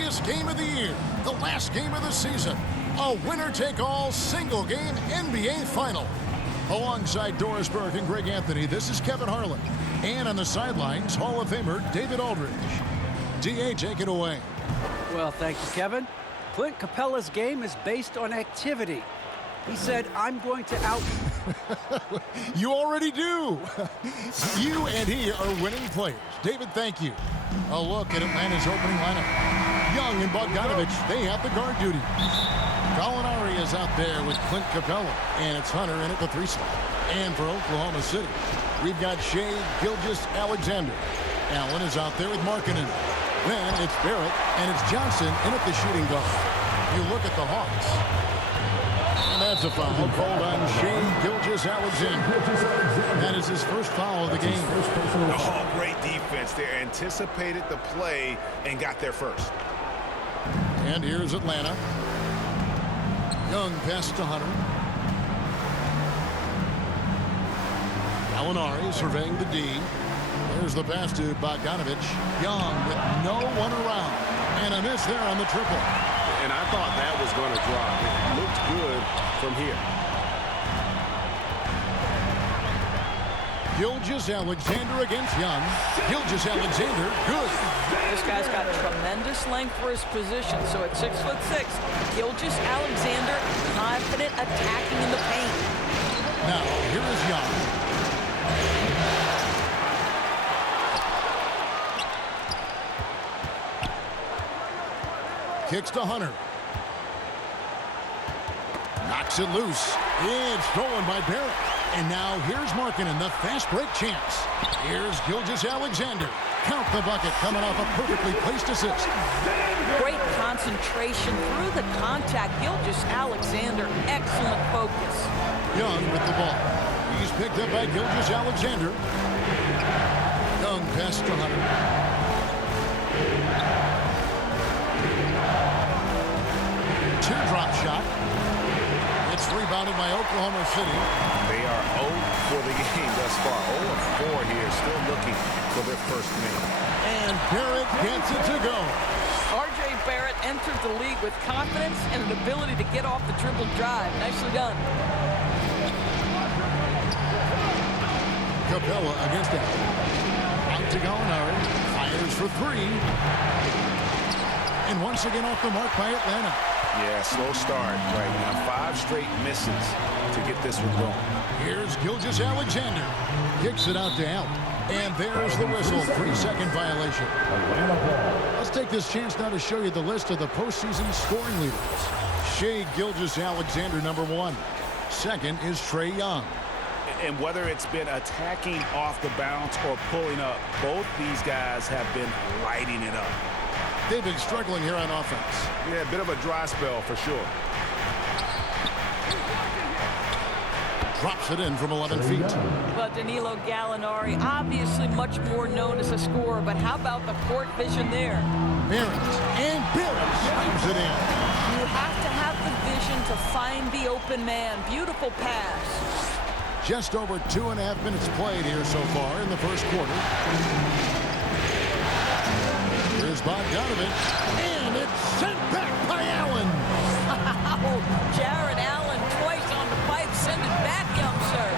biggest game of the year, the last game of the season, a winner-take-all single-game NBA Final. Alongside Doris Burke and Greg Anthony, this is Kevin Harlan. And on the sidelines, Hall of Famer David Aldridge. D.A., take it away. Well, thank you, Kevin. Clint Capella's game is based on activity. He said, I'm going to out... You already do. You and he are winning players. David, thank you. A look at Atlanta's opening lineup. Young and Bogdanovich, they have the guard duty. Gallinari is out there with Clint Capella, and it's Hunter in at the 3 slot. And for Oklahoma City, we've got Shai Gilgeous-Alexander. Allen is out there with Markkanen. Then it's Barrett, and it's Johnson in at the shooting guard. You look at the Hawks. And that's a foul called on Shai Gilgeous-Alexander. That is his first foul of the game. Oh, great defense. They anticipated the play and got there first. And here's Atlanta. Young passes to Hunter. Gallinari surveying the D. There's the pass to Bogdanovich. Young with no one around. And a miss there on the triple. And I thought that was going to drop. It looked good from here. Gilgeous-Alexander against Young. Gilgeous-Alexander, good. This guy's got tremendous length for his position. So at 6'6", Gilgeous-Alexander confident attacking in the paint. Now, here is Young. Kicks to Hunter. Knocks it loose. It's stolen by Barrett. And now here's Markkanen, the fast break chance. Here's Gilgeous-Alexander. Count the bucket coming off a perfectly placed assist. Great concentration through the contact. Gilgeous-Alexander, excellent focus. Young with the ball. He's picked up by Gilgeous-Alexander. Young pass to Hunter. Teardrop shot. It's rebounded by Oklahoma City. They are 0 for the game thus far. 0 4 here, still looking for their first minute. And Barrett gets it to go. R.J. Barrett entered the league with confidence and an ability to get off the dribble drive. Nicely done. Capella against Allen. Out to Gallinari. Fires for 3. And once again off the mark by Atlanta. Yeah, slow start right now. 5 straight misses to get this one going. Here's Gilgeous-Alexander. Kicks it out to Allen. And there's the whistle. 3-second violation. Let's take this chance now to show you the list of the postseason scoring leaders. Shai Gilgeous-Alexander, #1. Second is Trae Young. And whether it's been attacking off the bounce or pulling up, both these guys have been lighting it up. They've been struggling here on offense. Yeah, a bit of a dry spell for sure. Drops it in from 11 feet. But Danilo Gallinari, obviously much more known as a scorer, but how about the court vision there? Barrett, and Barrett slams it in. You have to have the vision to find the open man. Beautiful pass. Just over 2.5 minutes played here so far in the first quarter. Here's Bogdanovich, and it's sent back by Allen. Jared Allen twice on the pipe. Send it back, young sir.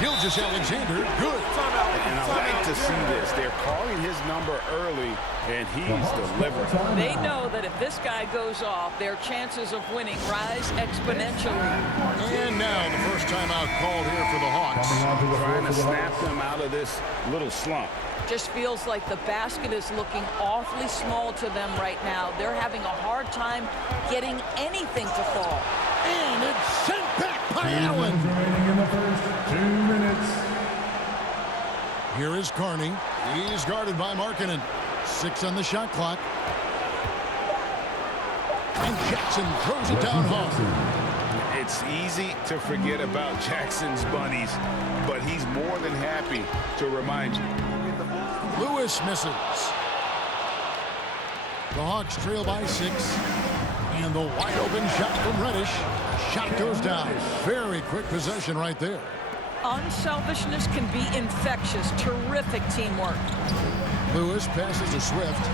Gilgeous-Alexander, good. And I like to see this. They're calling his number early, and he's delivering. They know that if this guy goes off, their chances of winning rise exponentially. And now the first timeout called here for the Hawks. Trying to snap them out of this little slump. Just feels like the basket is looking awfully small to them right now. They're having a hard time getting anything to fall. And it's sent back by Allen. Remaining in the first 2 minutes. Here is Carney. He's guarded by Markkanen. 6 on the shot clock. And Jackson throws it down hard. It's easy to forget about Jackson's bunnies, but he's more than happy to remind you. Lewis misses. The Hawks trail by 6. And the wide open shot from Reddish. Shot goes down. Very quick possession right there. Unselfishness can be infectious. Terrific teamwork. Lewis passes to Swift.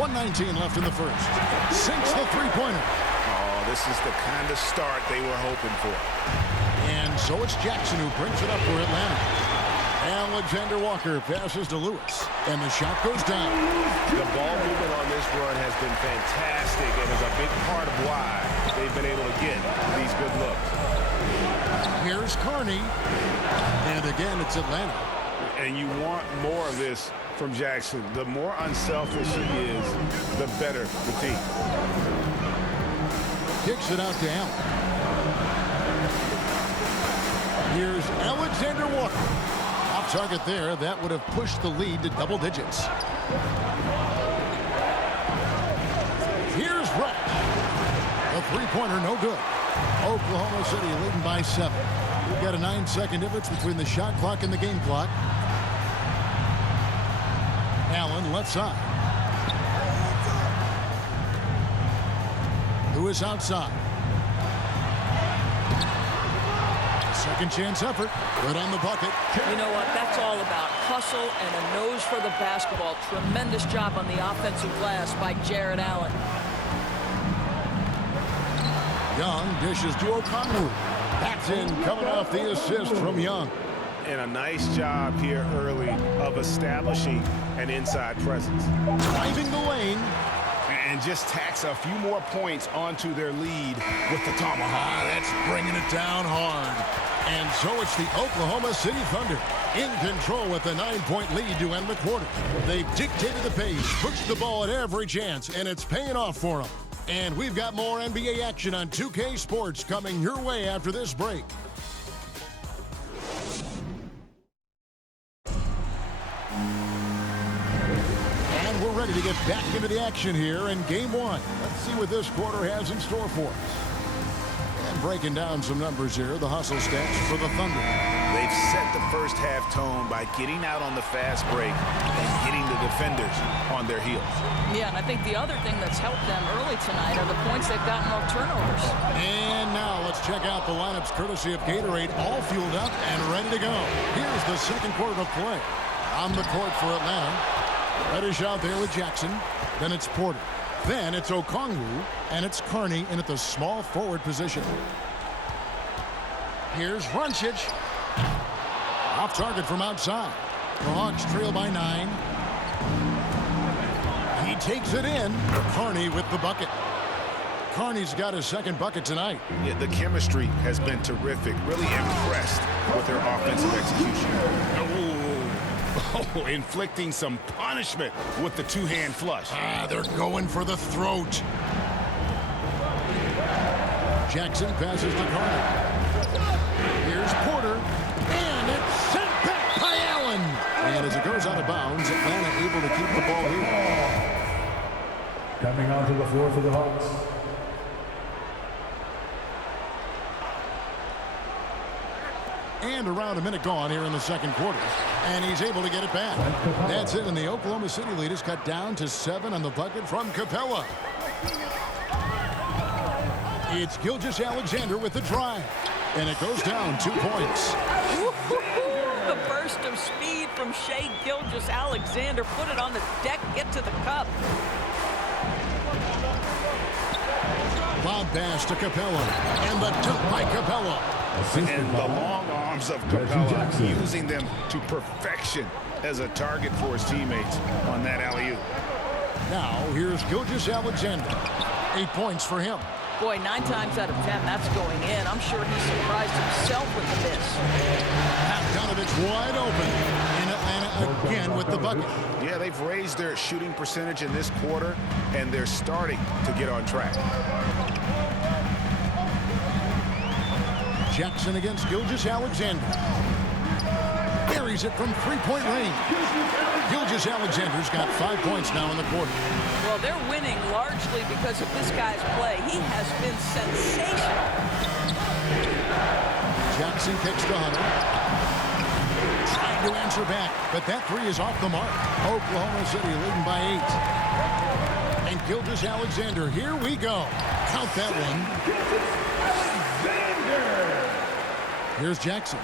1:19 left in the first. Sinks the three-pointer. Oh, this is the kind of start they were hoping for. And so it's Jackson who brings it up for Atlanta. Alexander Walker passes to Lewis, and the shot goes down. The ball movement on this run has been fantastic and is a big part of why they've been able to get these good looks. Here's Carney, and again it's Atlanta. And you want more of this from Jackson. The more unselfish he is, the better the team. Kicks it out to Allen. Here's Alexander Walker. Off target there. That would have pushed the lead to double digits. Here's Resch. A three-pointer, no good. Oklahoma City leading by 7. We've got a 9-second difference between the shot clock and the game clock. Allen left side. Lewis outside. Second chance effort. Good on the bucket. You know what? That's all about hustle and a nose for the basketball. Tremendous job on the offensive glass by Jarrett Allen. Young dishes to Okongwu. That's in, coming off the assist from Young. And a nice job here early of establishing an inside presence. Driving the lane. And just tacks a few more points onto their lead with the tomahawk. That's bringing it down hard. And so it's the Oklahoma City Thunder in control with a 9-point lead to end the quarter. They've dictated the pace, pushed the ball at every chance, and it's paying off for them. And we've got more NBA action on 2K Sports coming your way after this break. And we're ready to get back into the action here in Game 1. Let's see what this quarter has in store for us. And breaking down some numbers here, the hustle stats for the Thunder. They've set the first half tone by getting out on the fast break and getting the defenders on their heels. Yeah, and I think the other thing that's helped them early tonight are the points they've gotten off turnovers. And now let's check out the lineups courtesy of Gatorade, all fueled up and ready to go. Here's the second quarter of play. On the court for Atlanta. Reddish out there with Jackson. Then it's Porter. Then it's Okongwu, and it's Carney in at the small forward position. Here's Runcic. Off target from outside. The Hawks trail by 9. He takes it in. Carney with the bucket. Carney's got his second bucket tonight. Yeah, the chemistry has been terrific. Really impressed with their offensive execution. Oh, inflicting some punishment with the two-hand flush. They're going for the throat. Jackson passes to Carney. Here's Porter. And it's sent back by Allen. And as it goes out of bounds, Atlanta able to keep the ball here. Coming onto the floor for the Hawks. And around a minute gone here in the second quarter. And he's able to get it back. That's it, and the Oklahoma City lead is cut down to 7 on the bucket from Capella. It's Gilgeous-Alexander with the drive. And it goes down 2 points. The burst of speed from Shai Gilgeous-Alexander. Put it on the deck, get to the cup. Lob pass to Capella. And the dunk by Capella. And the long arms of Capella, using them to perfection as a target for his teammates on that alley-oop. Now, here's Gilgeous-Alexander. 8 points for him. Boy, 9 times out of 10, that's going in. I'm sure he surprised himself with the miss. Bogdanovich wide open. And Atlanta again with the bucket. Yeah, they've raised their shooting percentage in this quarter, and they're starting to get on track. Jackson against Gilgeous-Alexander. Buries it from three-point range. Gilgeous-Alexander's got 5 points now in the quarter. Well, they're winning largely because of this guy's play. He has been sensational. Jackson kicks to Hunter. Trying to answer back, but that three is off the mark. Oklahoma City leading by 8. And Gilgeous-Alexander, here we go. Count that one. Here's Jackson.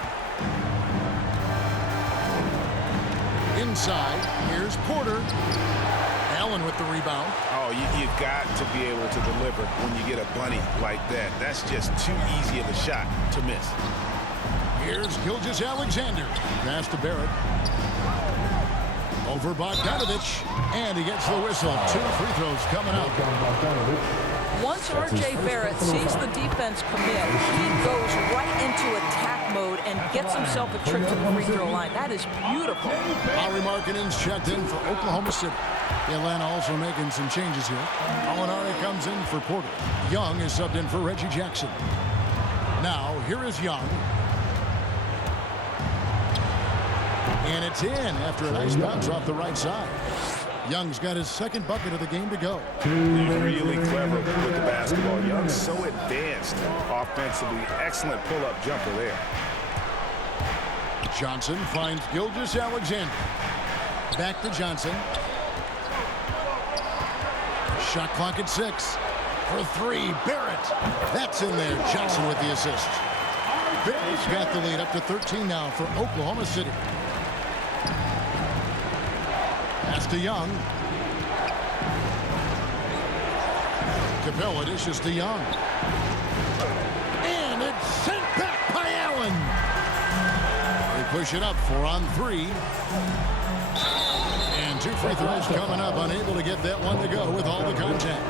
Inside, here's Porter. Allen Allen with the rebound. Oh, you've got to be able to deliver when you get a bunny like that. That's just too easy of a shot to miss. Here's Gilgeous-Alexander. Pass to Barrett. Over Bogdanovich. And he gets the whistle. 2 free throws coming up. Once R.J. Barrett sees the defense commit, he goes right into attack mode and gets himself a trip to the free throw line. That is beautiful. Lauri Markkanen's checked in for Oklahoma City. Atlanta also making some changes here. Molinari comes in for Porter. Young is subbed in for Reggie Jackson. Now, here is Young. And it's in after a nice bounce off the right side. Young's got his second bucket of the game to go. He's really clever with the basketball. Young's so advanced offensively. Excellent pull-up jumper there. Johnson finds Gilgeous-Alexander. Back to Johnson. Shot clock at 6. For 3, Barrett. That's in there. Johnson with the assist. Barrett's got the lead up to 13 now for Oklahoma City. Pass to Young. Capella dishes to Young. And it's sent back by Allen. They push it up 4 on 3. And 2 free throws coming up. Unable to get that one to go with all the contact.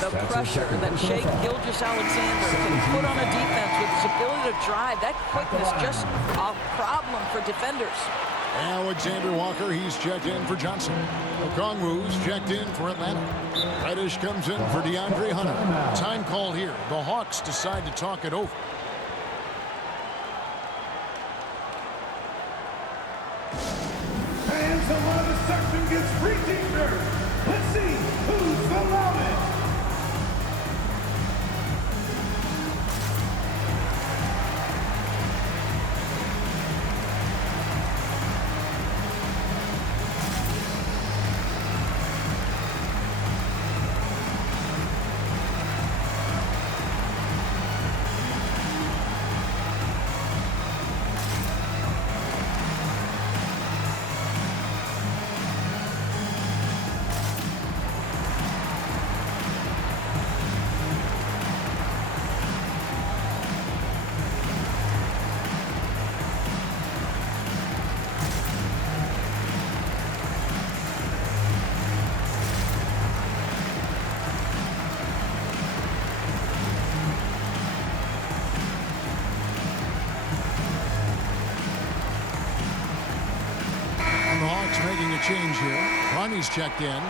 The pressure that Shai Gilgeous-Alexander can put on a defense with his ability to drive, that quickness just a problem for defenders. Alexander Walker, he's checked in for Johnson. Okongwu's checked in for Atlanta. Reddish comes in for DeAndre Hunter. Time call here. The Hawks decide to talk it over. And the loudest section gets free teamers. Let's see who's the loudest. Making a change here. Ronnie's checked in.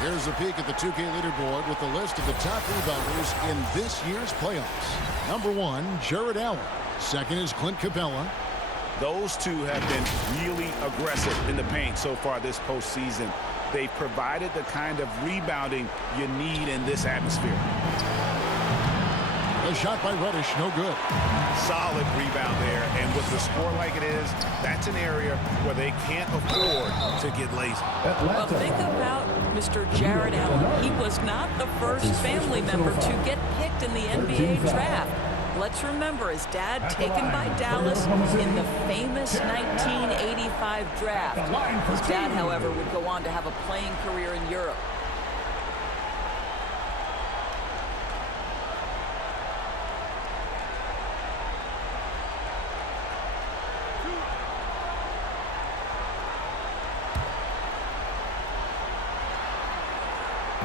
Here's a peek at the 2K leaderboard with the list of the top rebounders in this year's playoffs. Number 1, Jared Allen. Second is Clint Capella. Those two have been really aggressive in the paint so far this postseason. They provided the kind of rebounding you need in this atmosphere. A shot by Reddish, no good. Solid rebound there, and with the score like it is, that's an area where they can't afford to get lazy. Well, think about Mr. Jared Allen. He was not the first family member to get picked in the NBA draft. Let's remember his dad taken by Dallas in the famous 1985 draft. His dad, however, would go on to have a playing career in Europe.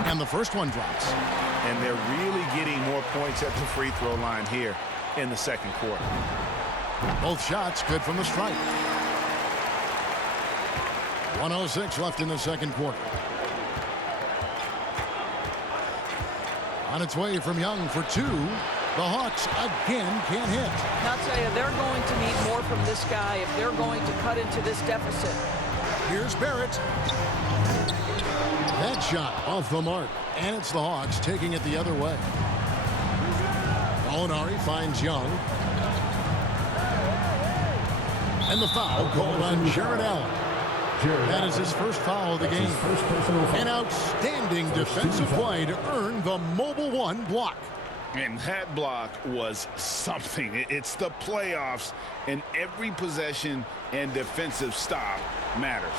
And the first one drops. And they're really getting more points at the free throw line here in the second quarter. Both shots good from the stripe. 1:06 left in the second quarter. On its way from Young for 2. The Hawks again can't hit. Now, I'll tell you, they're going to need more from this guy if they're going to cut into this deficit. Here's Barrett. That shot off the mark, and it's the Hawks taking it the other way. Molinari finds Young. And the foul called on Jared Allen. That is his first foul of the game. An outstanding defensive play to earn the Mobile One block. And that block was something. It's the playoffs, and every possession and defensive stop matters.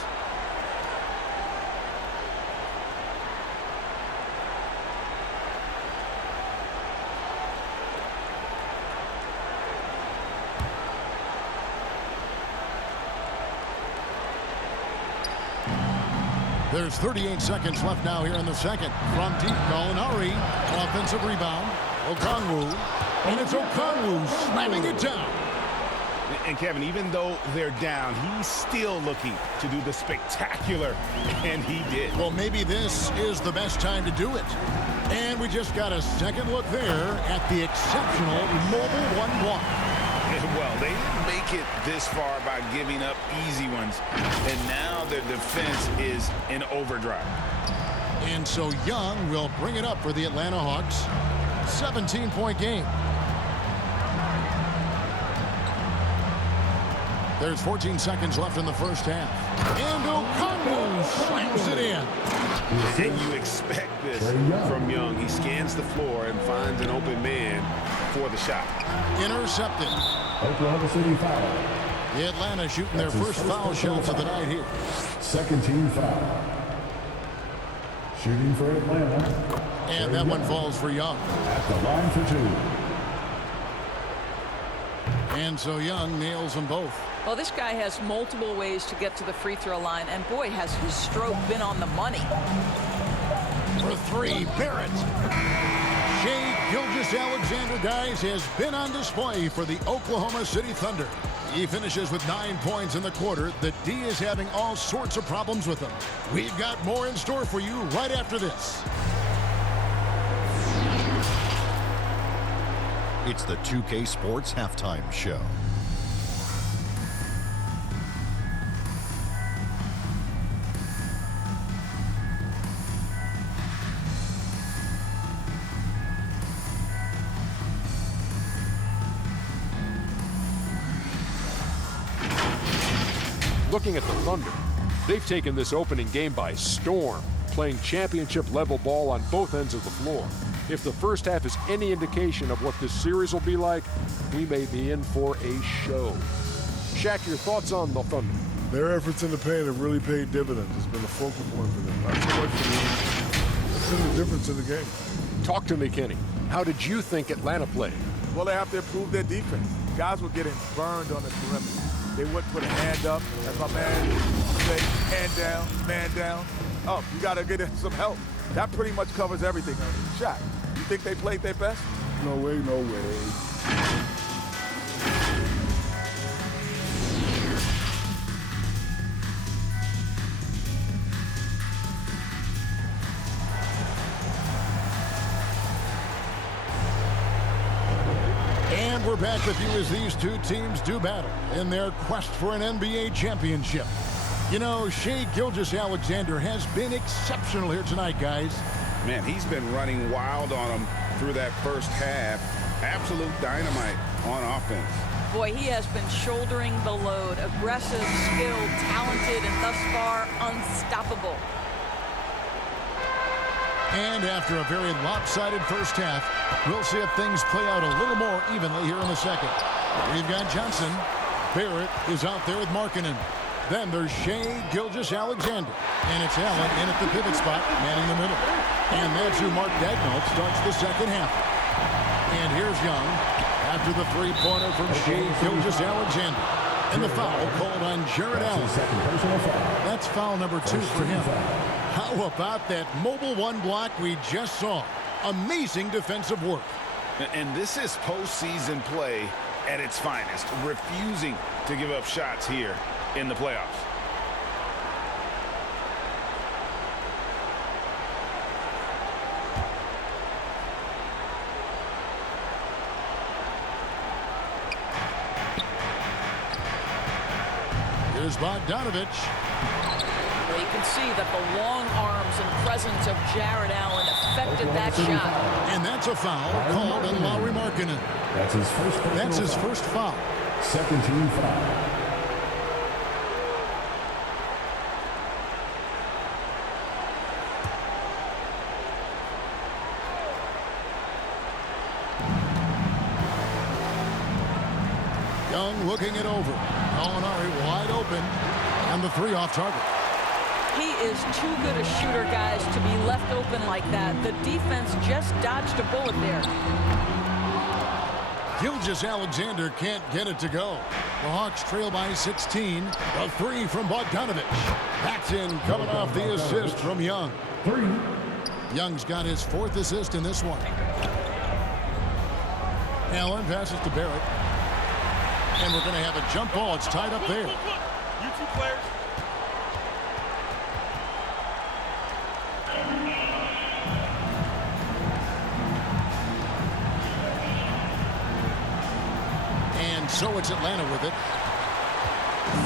There's 38 seconds left now here in the second. From deep, Gallinari. Offensive rebound. Okongwu. And it's Okongwu slamming it down. And Kevin, even though they're down, he's still looking to do the spectacular, and he did. Well, maybe this is the best time to do it. And we just got a second look there at the exceptional mobile one block. Well, they didn't make it this far by giving up easy ones, and now their defense is in overdrive. And so Young will bring it up for the Atlanta Hawks. 17-point game. There's 14 seconds left in the first half. And Okongwu slams it in. And you expect this from Young. He scans the floor and finds an open man for the shot. Intercepted. Oklahoma City foul. The Atlanta shooting their first foul shots of the night here. Second team foul. Shooting for Atlanta. And that one falls for Young. At the line for two. And so Young nails them both. Well, this guy has multiple ways to get to the free throw line, and boy, has his stroke been on the money. For three, Barrett. Shai Gilgeous-Alexander, guys, has been on display for the Oklahoma City Thunder. He finishes with 9 points in the quarter. The D is having all sorts of problems with him. We've got more in store for you right after this. It's the 2K Sports Halftime Show. Looking at the Thunder, they've taken this opening game by storm, playing championship-level ball on both ends of the floor. If the first half is any indication of what this series will be like, we may be in for a show. Shaq, your thoughts on the Thunder? Their efforts in the paint have really paid dividends. It's been a focal point for them. Not so much for them. It's been the difference in the game. Talk to me, Kenny. How did you think Atlanta played? Well, they have to improve their defense. Guys were getting burned on the perimeter. They wouldn't put a hand up, as my man say, hand down, man down. Oh, you got to get in some help. That pretty much covers everything. Shaq, you think they played their best? No way, no way. And we're back with you as these two teams do battle in their quest for an NBA championship. You know, Shai Gilgeous-Alexander has been exceptional here tonight, guys. Man, he's been running wild on them through that first half. Absolute dynamite on offense. Boy, he has been shouldering the load. Aggressive, skilled, talented, and thus far unstoppable. And after a very lopsided first half, we'll see if things play out a little more evenly here in the second. We've got Johnson. Barrett is out there with Markkanen. Then there's Shai Gilgeous-Alexander. And it's Allen in at the pivot spot, manning the middle. And that's who Mark Daigneault starts the second half. And here's Young after the three-pointer from Shai Gilgeous-Alexander. And the foul called on Jarrett Allen. That's foul number 2 for him. How about that mobile one block we just saw? Amazing defensive work. And this is postseason play at its finest, refusing to give up shots here in the playoffs. Here's Bogdanovich. Well, you can see that the long arms and presence of Jarrett Allen affected that shot. And that's a foul called on Lauri Markkanen. That's his first foul. Second team foul. Young looking it over. Gallinari wide open. And the three off target. He is too good a shooter, guys, to be left open like that. The defense just dodged a bullet there. Gilgeous-Alexander can't get it to go. The Hawks trail by 16. A three from Bogdanovic. That's in, coming off the assist from Young. Young's got his 4th assist in this one. Allen passes to Barrett. And we're going to have a jump ball. It's tied up there. You two players. So it's Atlanta with it.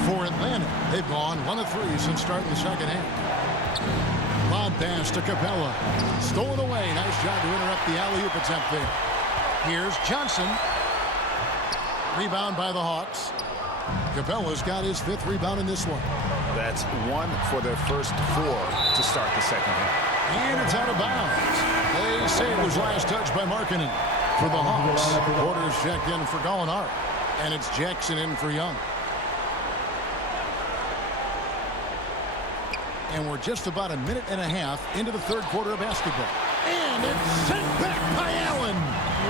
For Atlanta, they've gone 1 of 3 since starting the second half. Lob pass to Capella. Stolen away. Nice job to interrupt the alley-oop attempt there. Here's Johnson. Rebound by the Hawks. Capella's got his 5th rebound in this one. That's 1 for their first 4 to start the second half. And it's out of bounds. They say it was last touched by Markkanen. For the Hawks, Porter's checked in for Gallinari. And it's Jackson in for Young. And we're just about a minute and a half into the 3rd quarter of basketball. And it's sent back by Allen.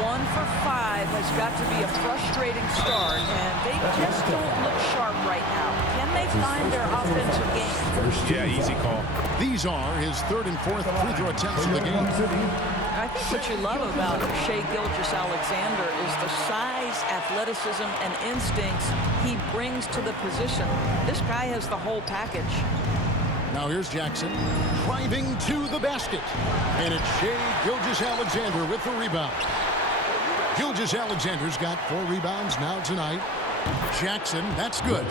1 for 5 has got to be a frustrating start, and they just don't look sharp right now. Can they find their offensive game? Yeah, easy call. These are his 3rd and 4th free throw attempts of the game. I think what you love about Shai Gilgeous-Alexander is the size, athleticism, and instincts he brings to the position. This guy has the whole package. Now here's Jackson driving to the basket. And it's Shai Gilgeous-Alexander with the rebound. Gilgeous-Alexander's got 4 rebounds now tonight. Jackson, that's good.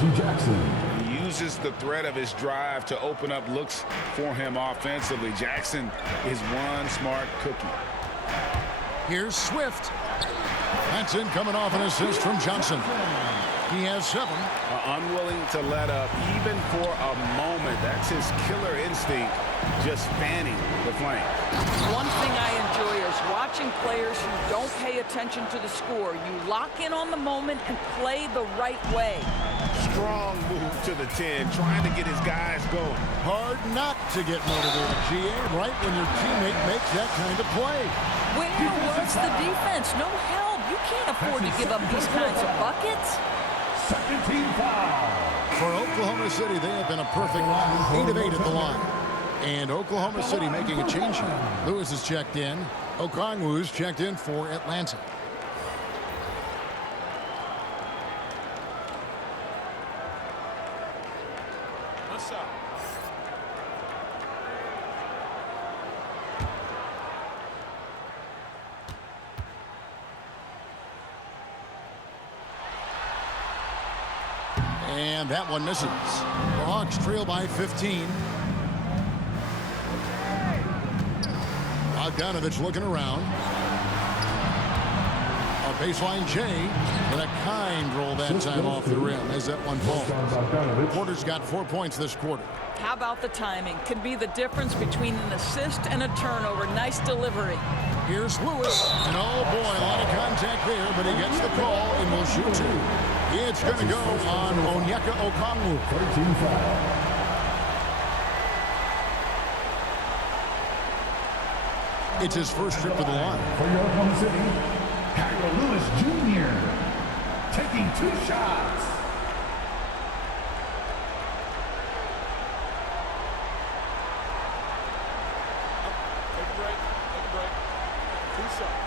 He uses the threat of his drive to open up looks for him offensively. Jackson is one smart cookie. Here's Swift. That's in, coming off an assist from Johnson. He has 7. Unwilling to let up even for a moment. That's his killer instinct, just fanning the flame. One thing I enjoy is watching players who don't pay attention to the score. You lock in on the moment and play the right way. Strong move to the 10, trying to get his guys going. Hard not to get motivated, GA, right when your teammate makes that kind of play. Where was the defense? No help. You can't afford to give up these kinds of buckets. Second team foul. For Oklahoma City, they have been a perfect 8 of 8 at the line. And Oklahoma City making a change here. Lewis is checked in. Okongwu's checked in for Atlanta. What's up? And that one misses. The Hawks trail by 15. Bogdanovic looking around. A baseline J, and a kind roll that time off the rim as that one falls. Porter's got 4 points this quarter. How about the timing? Could be the difference between an assist and a turnover. Nice delivery. Here's Lewis. And oh boy, a lot of contact there, but he gets the call and will shoot 2. It's going to go on Onyeka Okongwu. 13 foul. It's his first trip to the line. For your Oklahoma City, Kyra Lewis Jr. taking 2 shots. Take a break. 2 shots.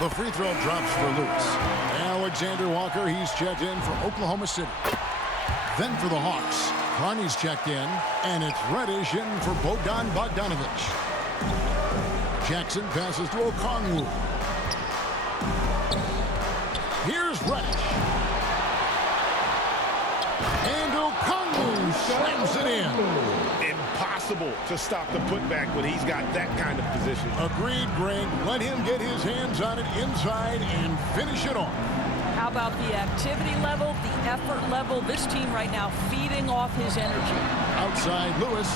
The free throw drops for Lewis. Alexander Walker, he's checked in for Oklahoma City. Then for the Hawks, Carney's checked in, and it's Reddish in for Bogdan Bogdanovic. Jackson passes to Okongwu. Here's Reddish. And Okongwu slams it in. Impossible to stop the putback when he's got that kind of position. Agreed, Greg. Let him get his hands on it inside and finish it off. How about the activity level, the effort level? This team right now feeding off his energy. Outside Lewis.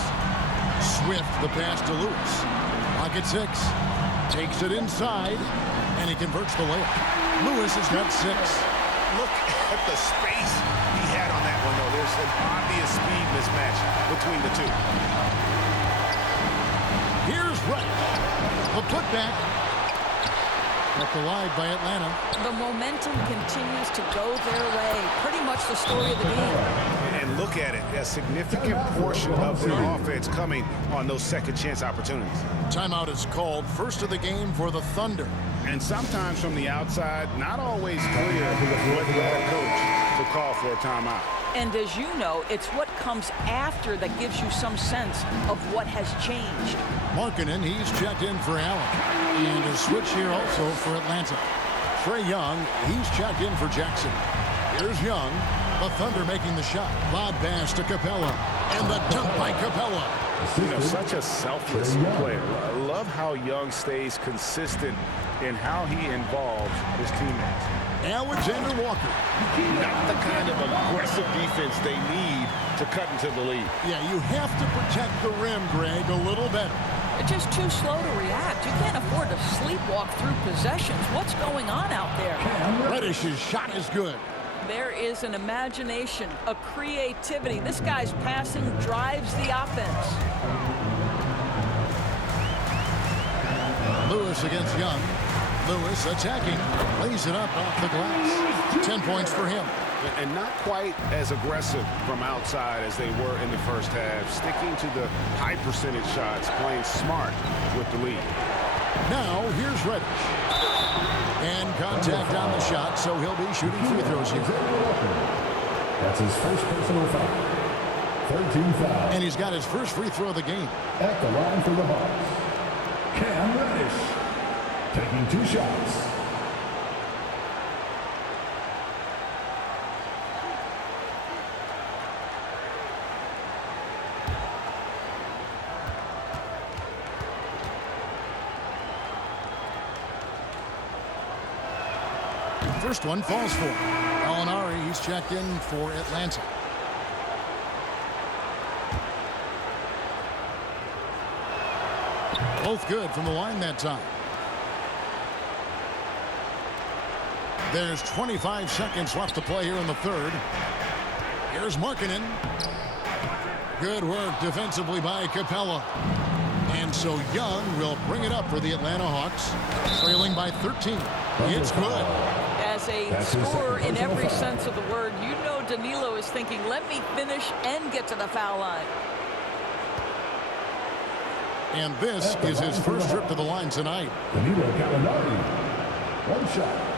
Swift the pass to Lewis. Pocket 6. Takes it inside. And he converts the layup. Lewis has got 6. Look at the space he had on that Well, no, there's an obvious speed mismatch between the two. Here's Reddish. The putback. At the wide by Atlanta. The momentum continues to go their way. Pretty much the story of the game. And look at it, a significant portion of their offense coming on those second chance opportunities. Timeout is called, first of the game for the Thunder. And sometimes from the outside, not always clear what led a coach to call for a timeout. And as you know, it's what comes after that gives you some sense of what has changed. Markkanen, he's checked in for Allen. And a switch here also for Atlanta. Trae Young, he's checked in for Jackson. Here's Young. The Thunder making the shot. Lob pass to Capella. And the dunk by Capella. You know, such a selfless player. I love how Young stays consistent in how he involves his teammates. Alexander Walker. Not the kind of aggressive defense they need to cut into the lead. Yeah, you have to protect the rim, Greg, a little better. They're just too slow to react. You can't afford to sleepwalk through possessions. What's going on out there? Reddish's shot is good. There is an imagination, a creativity. This guy's passing drives the offense. Lewis against Young. Lewis attacking. Lays it up off the glass. 10 points for him. And not quite as aggressive from outside as they were in the first half. Sticking to the high percentage shots, playing smart with the lead. Now, here's Reddish. And contact on the shot, so he'll be shooting free throws here. That's his first personal foul. 13 fouls. And he's got his first free throw of the game. At the line for the Hawks, Cam Reddish taking 2 shots. First one falls for Gallinari. He's checked in for Atlanta. Both good from the line that time. There's 25 seconds left to play here in the third. Here's Markkanen. Good work defensively by Capella. And so Young will bring it up for the Atlanta Hawks, trailing by 13. It's good. As a scorer in every sense of the word, you know Danilo is thinking, let me finish and get to the foul line. And this is his first trip to the line tonight. Danilo Gallinari, 1 shot.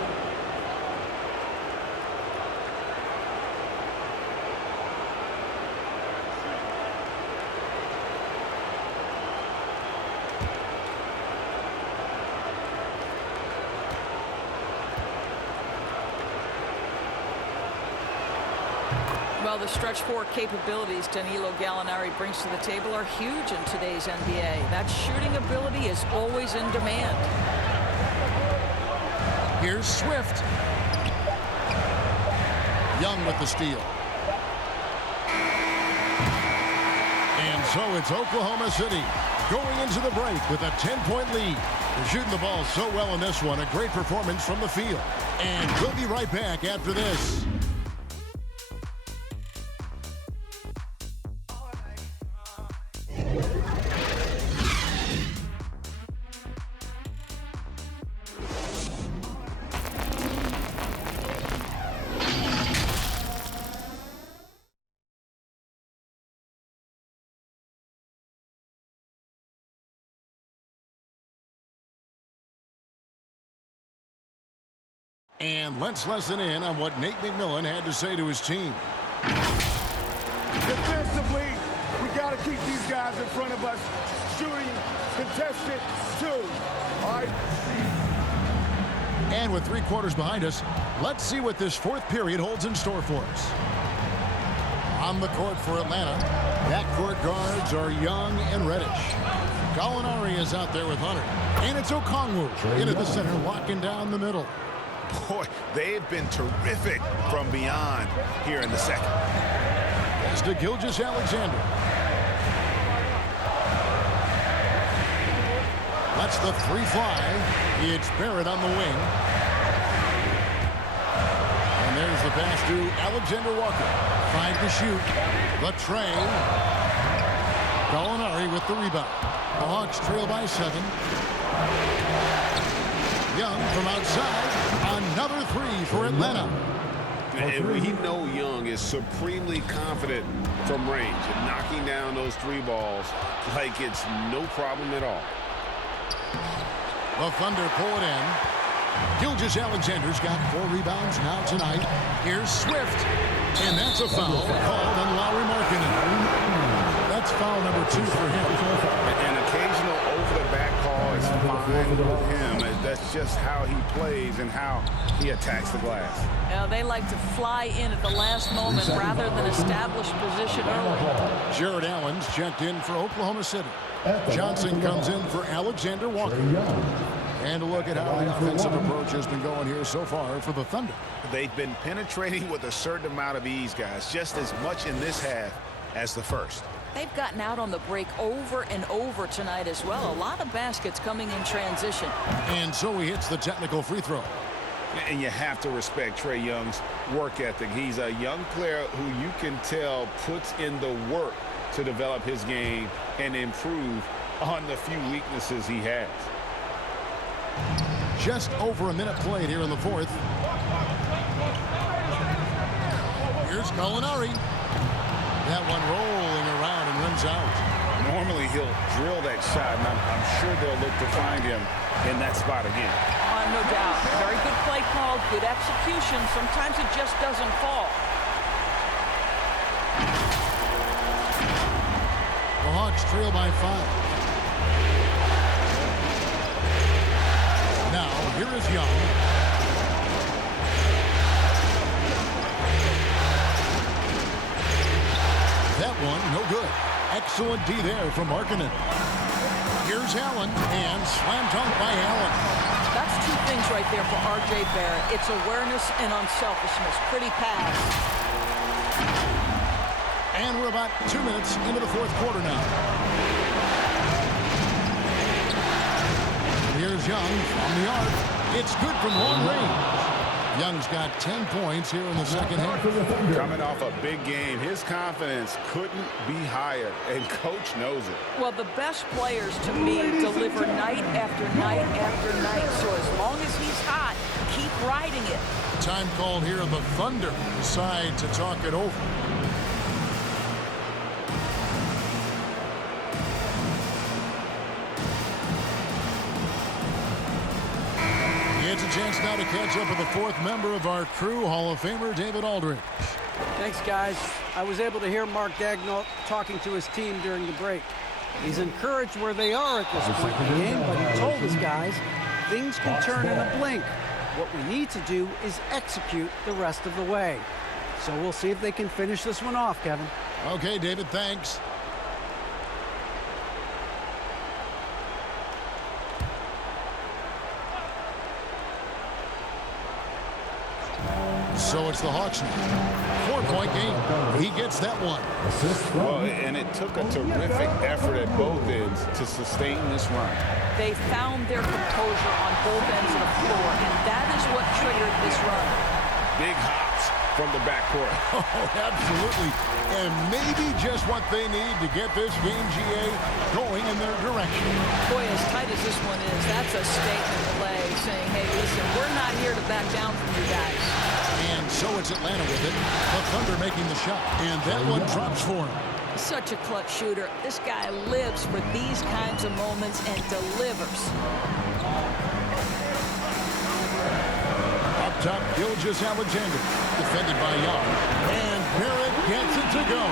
Well, the stretch 4 capabilities Danilo Gallinari brings to the table are huge in today's NBA. That shooting ability is always in demand. Here's Swift. Young with the steal. And so it's Oklahoma City going into the break with a 10-point lead. They're shooting the ball so well in this one. A great performance from the field. And we'll be right back after this. And let's listen in on what Nate McMillan had to say to his team. Defensively, we got to keep these guys in front of us shooting contested too. All right. And with 3 quarters behind us, let's see what this 4th period holds in store for us. On the court for Atlanta, backcourt guards are Young and Reddish. Gallinari is out there with Hunter. And it's Okongwu into the center, locking down the middle. Boy, they've been terrific from beyond here in the second. As to Gilgeous-Alexander. Lets the 3 fly. It's Barrett on the wing. And there's the pass to Alexander Walker. 5 to shoot. The tray. Gallinari with the rebound. The Hawks trail by 7. Young from outside. Another 3 for Atlanta. And we know Young is supremely confident from range and knocking down those 3 balls like it's no problem at all. The Thunder pull it in. Gilgeous-Alexander's got 4 rebounds now tonight. Here's Swift. And that's a foul called on Lauri Markkanen. That's foul number 2 for him. An occasional over-the-back call is fine with him. That's just how he plays and how he attacks the glass. Now, they like to fly in at the last moment rather than establish position early. Jared Allen's checked in for Oklahoma City. Johnson comes in for Alexander Walker. And a look at how the offensive approach has been going here so far for the Thunder. They've been penetrating with a certain amount of ease, guys, just as much in this half as the first. They've gotten out on the break over and over tonight as well. A lot of baskets coming in transition. And so he hits the technical free throw. And you have to respect Trae Young's work ethic. He's a young player who you can tell puts in the work to develop his game and improve on the few weaknesses he has. Just over a minute played here in the 4th. Here's Gallinari. That one rolling around and rims out. Normally he'll drill that shot, and I'm sure they'll look to find him in that spot again. No doubt. Very good play call, good execution. Sometimes it just doesn't fall. The Hawks trail by 5. Now, here is Young. That one, no good. Excellent D there from Markkanen. Here's Allen, and slam dunk by Allen. That's 2 things right there for R.J. Barrett. It's awareness and unselfishness. Pretty pass. And we're about 2 minutes into the 4th quarter now. Here's Young from the arc. It's good from long range. Young's got 10 points here in the second half. Coming off a big game, his confidence couldn't be higher, and Coach knows it. Well, the best players, to me, deliver night after night after night. So as long as he's hot, keep riding it. Time called here. The Thunder decide to talk it over. It's a chance now to catch up with the 4th member of our crew, Hall of Famer David Aldridge. Thanks, guys. I was able to hear Mark Daigneault talking to his team during the break. He's encouraged where they are at this point in the game, but he told his guys things can turn in a blink. What we need to do is execute the rest of the way. So we'll see if they can finish this one off, Kevin. Okay, David, thanks. So it's the Hawks now. 4-point game. He gets that one. Well, and it took a terrific effort at both ends to sustain this run. They found their composure on both ends of the floor, and that is what triggered this run. Big hops from the backcourt. Oh, absolutely. And maybe just what they need to get this game, GA, going in their direction. Boy, as tight as this one is, that's a statement play saying, hey, listen, we're not here to back down from you guys. And so it's Atlanta with it. The Thunder making the shot. And that one drops for him. Such a clutch shooter. This guy lives for these kinds of moments and delivers. Up top, Gilgeous-Alexander. Defended by Young. And Barrett gets it to go.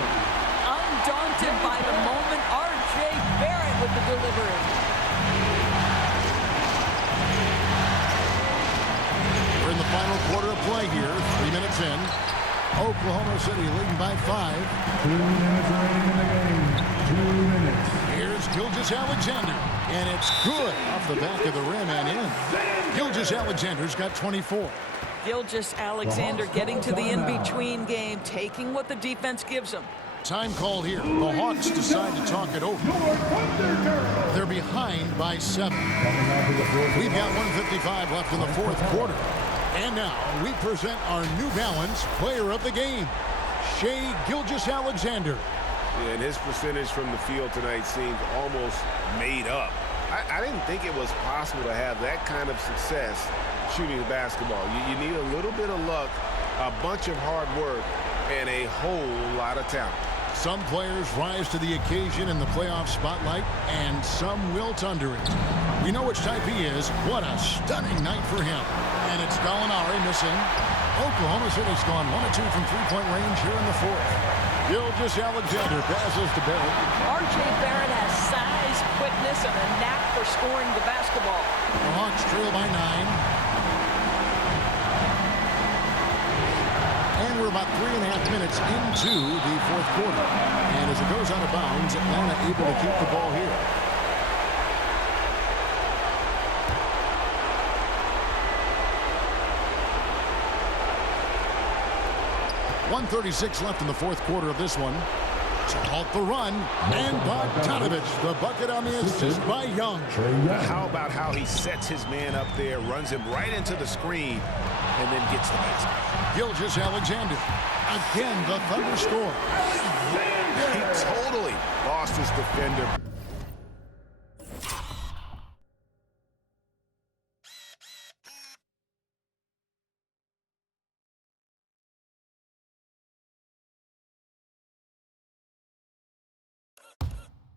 Undaunted by the moment, R.J. Barrett with the delivery. We're in the final quarter of play here. 3 minutes in. Oklahoma City leading by 5. 2 minutes remaining in the game. 2 minutes. Here's Gilgeous-Alexander. And it's good off the back of the rim and in. Gilgeous-Alexander's got 24. Gilgeous-Alexander getting to the in-between game, taking what the defense gives him. Time called here. The Hawks decide to talk it over. They're behind by 7. We've got 1:55 left in the 4th quarter. And now we present our New Balance Player of the Game, Shai Gilgeous-Alexander. Yeah, and his percentage from the field tonight seems almost made up. I didn't think it was possible to have that kind of success shooting the basketball. You need a little bit of luck, a bunch of hard work, and a whole lot of talent. Some players rise to the occasion in the playoff spotlight, and some wilt under it. We know which type he is. What a stunning night for him. And it's Gallinari missing. Oklahoma City's gone 1 of 2 from three-point range here in the fourth. Gilgeous-Alexander passes to Barrett. R.J. Barrett has size, quickness, and a knack for scoring the basketball. The Hawks trail by 9. And we're about 3.5 minutes into the fourth quarter. And as it goes out of bounds, Atlanta able to keep the ball here. .136 left in the fourth quarter of this one. To halt the run, and Bogdanovich, the bucket on the assist by Young. How about how he sets his man up there, runs him right into the screen, and then gets the basket. Gilgeous-Alexander. Again, the Thunder score. He totally lost his defender.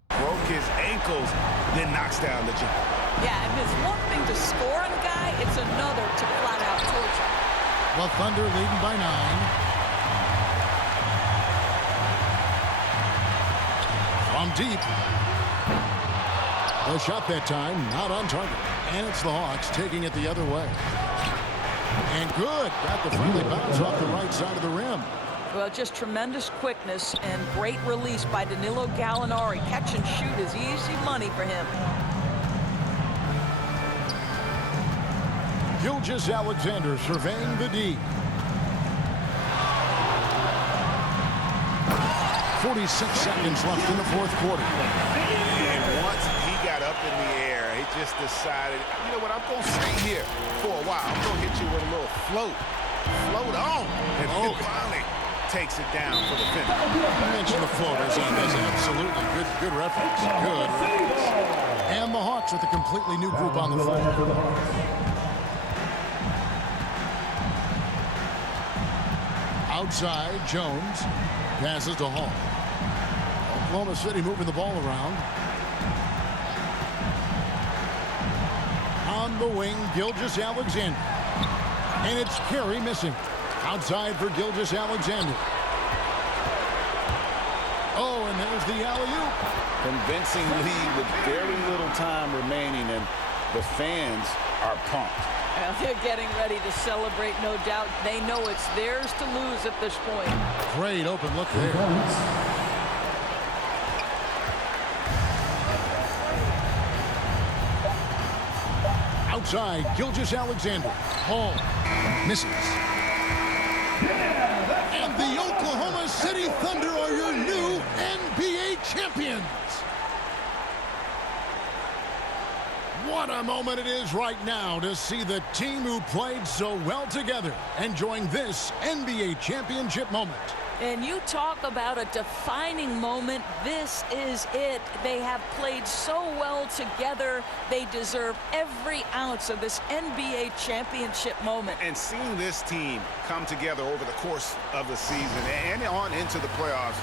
Broke his ankles, then knocks down the jumper. Yeah, and it's one thing to score on a guy, it's another to flat out torture. The Thunder leading by 9. From deep. The shot that time, not on target. And it's the Hawks taking it the other way. And good. Got the friendly bounce off the right side of the rim. Well, just tremendous quickness and great release by Danilo Gallinari. Catch and shoot is easy money for him. Gilgeous-Alexander surveying the D. 46 seconds left in the fourth quarter. And once he got up in the air, he just decided, you know what, I'm going to stay here for a while. I'm going to hit you with a little float. Float on. And then finally takes it down for the finish. I mentioned the floaters on this. Absolutely. Good reference. Good reference. And the Hawks with a completely new group on the floor. Outside, Jones passes to Hall. Oklahoma City moving the ball around. On the wing, Gilgeous-Alexander. And it's Carey missing. Outside for Gilgeous-Alexander. Oh, and there's the alley-oop. Convincing lead with very little time remaining, and the fans are pumped. Well, they're getting ready to celebrate, no doubt. They know it's theirs to lose at this point. Great open look there. Outside, Gilgeous-Alexander. Hall misses. And the Oklahoma City Thunder are your new NBA champions. What a moment it is right now to see the team who played so well together enjoying this NBA championship moment. And you talk about a defining moment. This is it. They have played so well together. They deserve every ounce of this NBA championship moment. And seeing this team come together over the course of the season and on into the playoffs,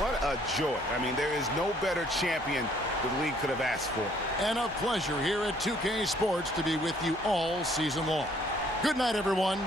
what a joy. I mean, there is no better champion the league could have asked for. And a pleasure here at 2K Sports to be with you all season long. Good night, everyone.